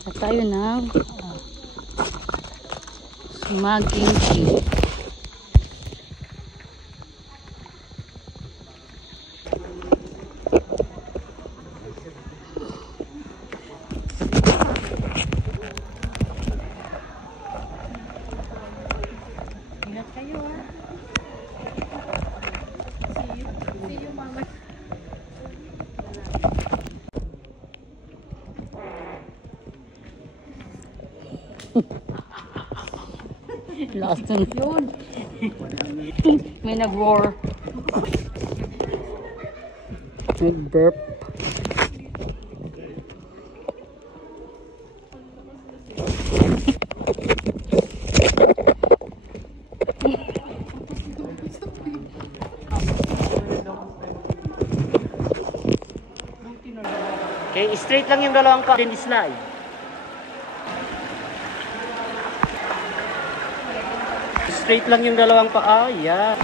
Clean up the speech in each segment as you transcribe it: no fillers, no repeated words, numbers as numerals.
At tayo ng sumaging cake. Ingat kayo ah. See you mama. Last na yun. May nag-roar. Nag-burp. Okay, straight lang yung dalawang pa. Then slide. Straight lang yung dalawang paa. Yeah.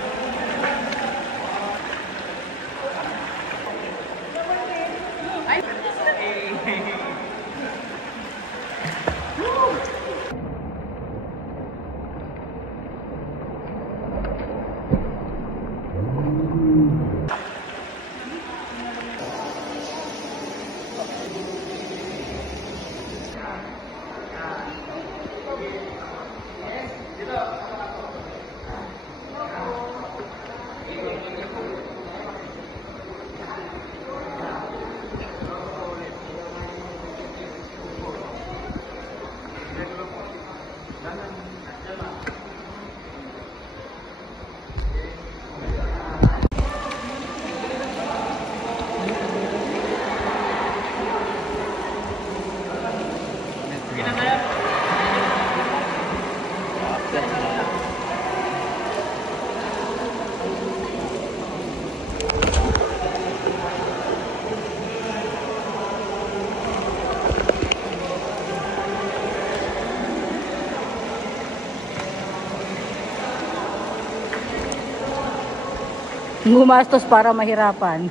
Gumastos para mahirapan.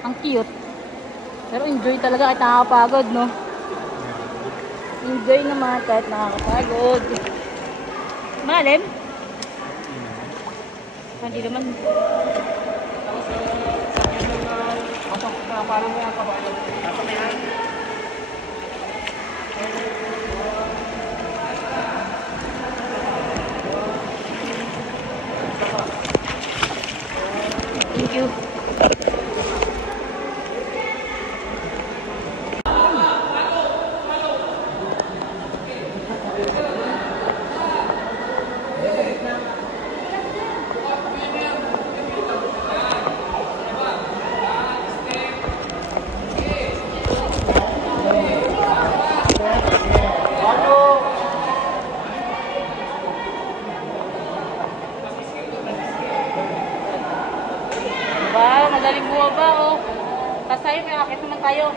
Ang cute. Pero enjoy talaga kahit nakakapagod, no? Enjoy naman kahit nakakapagod. Malalim? Hindi naman. Parang mo ang kabayo. Thank you. Wow, madaling bumaba oh. Tapos tayo, may akit naman tayo.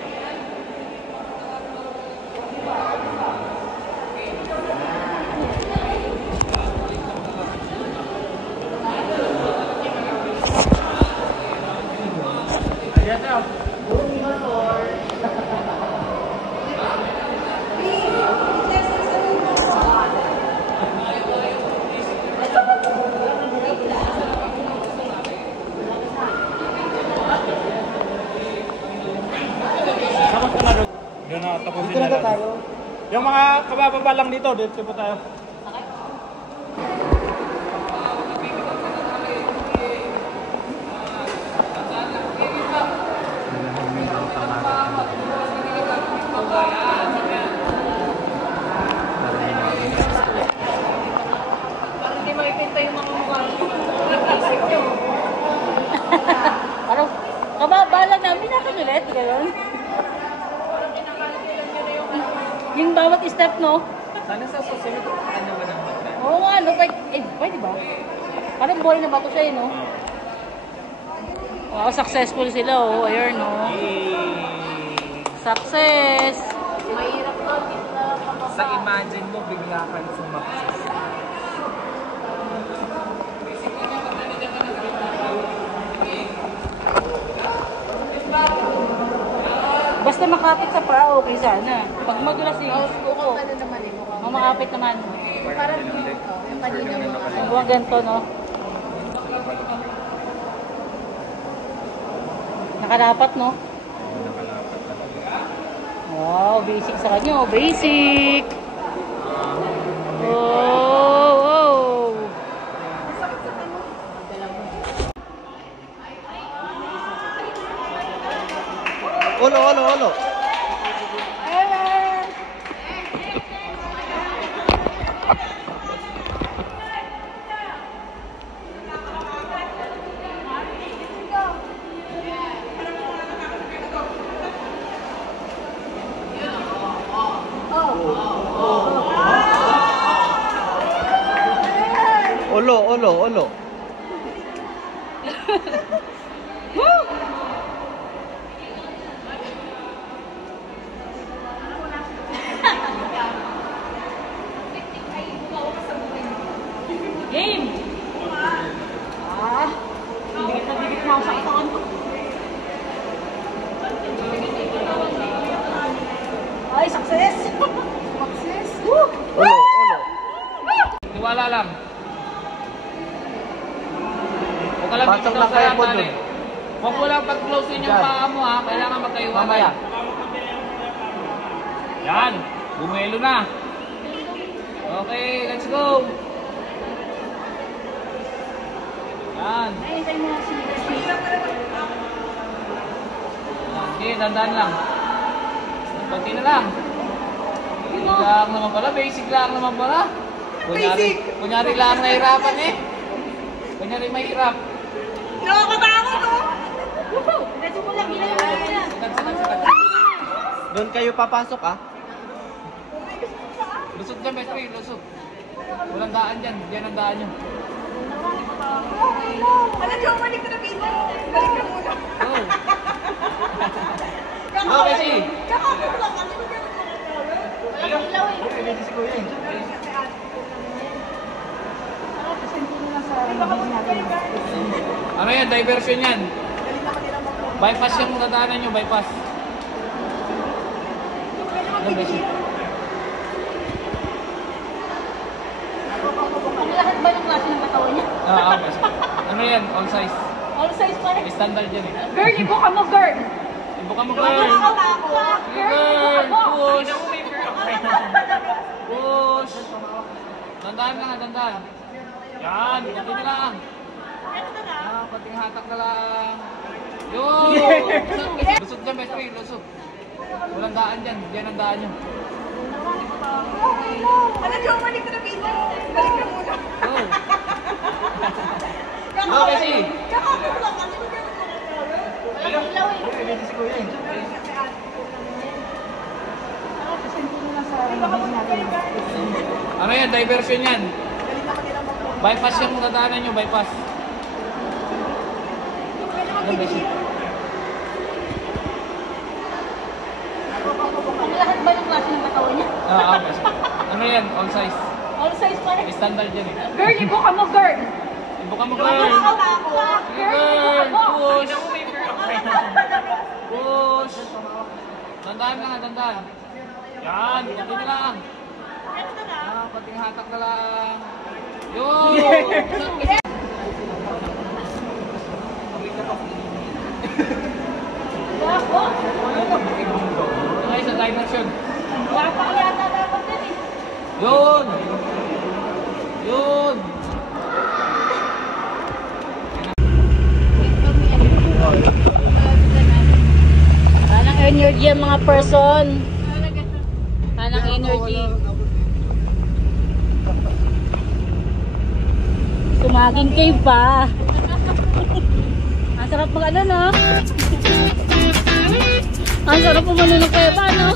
Ayan na. Yun na, tapusin na natin. Yung mga kabababa lang dito, dito po tayo. Parang hindi makikita yung mga mukha. Parang kababa lang namin nakanyulit. Gano'n. Yung bawat step, no? Sana sa susunod, ano ba ng magka? Oo nga, no? Pwede ba? Parang boring na bato siya, no? Wow, successful sila, oh. Ayun, no? Success! Mahirap to, Sa imagine mo, bigla kang sumakses. Basta makapit sa paa, okay sana. Pag madulas yung Mukhang ano naman eh. makapit naman. Parang yung kanina mga Ang buwang ganito, no? Nakalapat, no? Wow, basic sa kanya, oh. Basic! Oh, wow! Olo. Olo. Game! Dikit na ako sa katawan ko. Ay, success! Success! Woo! Olo. Tiwala lang. Huwag ka lang Pasok dito lang sa kayo po tali. dun. Huwag mo lang pag-closein yung Yan. paa mo ha. Kailangan magkaiwalay. Mamaya. Yan. Bumelo na. Okay, let's go. Yan. Ay, tayo mo si Okay, dandan lang. Konti na lang. Basic lang naman pala. Basic lang naman pala. Kunyari lang nahirapan eh. Kunyari mahirap. Nakakatakot oh! Medyo mo lang, gila yung mga Sagad. Doon kayo papasok, ah. Lusot dyan, best friend. Lusot. Walang daan dyan. Diyan ang daan nyo. Ano yung balik ka na pino? Balik ka muna. Go. Go, Bessie. Kakapit lang kasi walang ilaw eh. Ano yan? Diversion yan. Bypass yung dadaanan nyo. Bypass. Go, Bessie. Ang lahat ba yung klase ng katawan niya? Bessie. Ano yan? All size. All size pa rin. Standard yan eh. Girl, ibuka mo, girl! Ibuka mo, girl. Nakakatakot. Girl, push. Push. Dandahan lang, dandahan. Yan, konti na lang. Konting hatak na lang. Yun! Lusot dyan, best friend. Lusot. Walang daan dyan. Diyan ang daan nyo. Ano yung balik ka na pino? Balik ka muna. Go! Go, Bessie! Kakapit lang kasi walang ilaw eh. Ano yan? Diversion yan. Bypass yung dadaanan nyo. Bypass. Go, Bessie. Ang lahat ba yung klase ng katawan niya? Bessie. Ano yan? All size. All size pa rin. Standard yan eh. Girl, ibuka mo, girl! Ibuka mo, girl! Nakakatakot. Girl, push! Push! Dandahan lang, dandahan. Yan, konti na lang. Konting hatak na lang. Yun! Okay, sa diversion. Wapa yata dapat din eh. Yun! Yun! Anong energy ang mga person? Anong energy? Sumaging cave pa. Ang sarap mag ano, no? Ang sarap umano ng kuweba, no?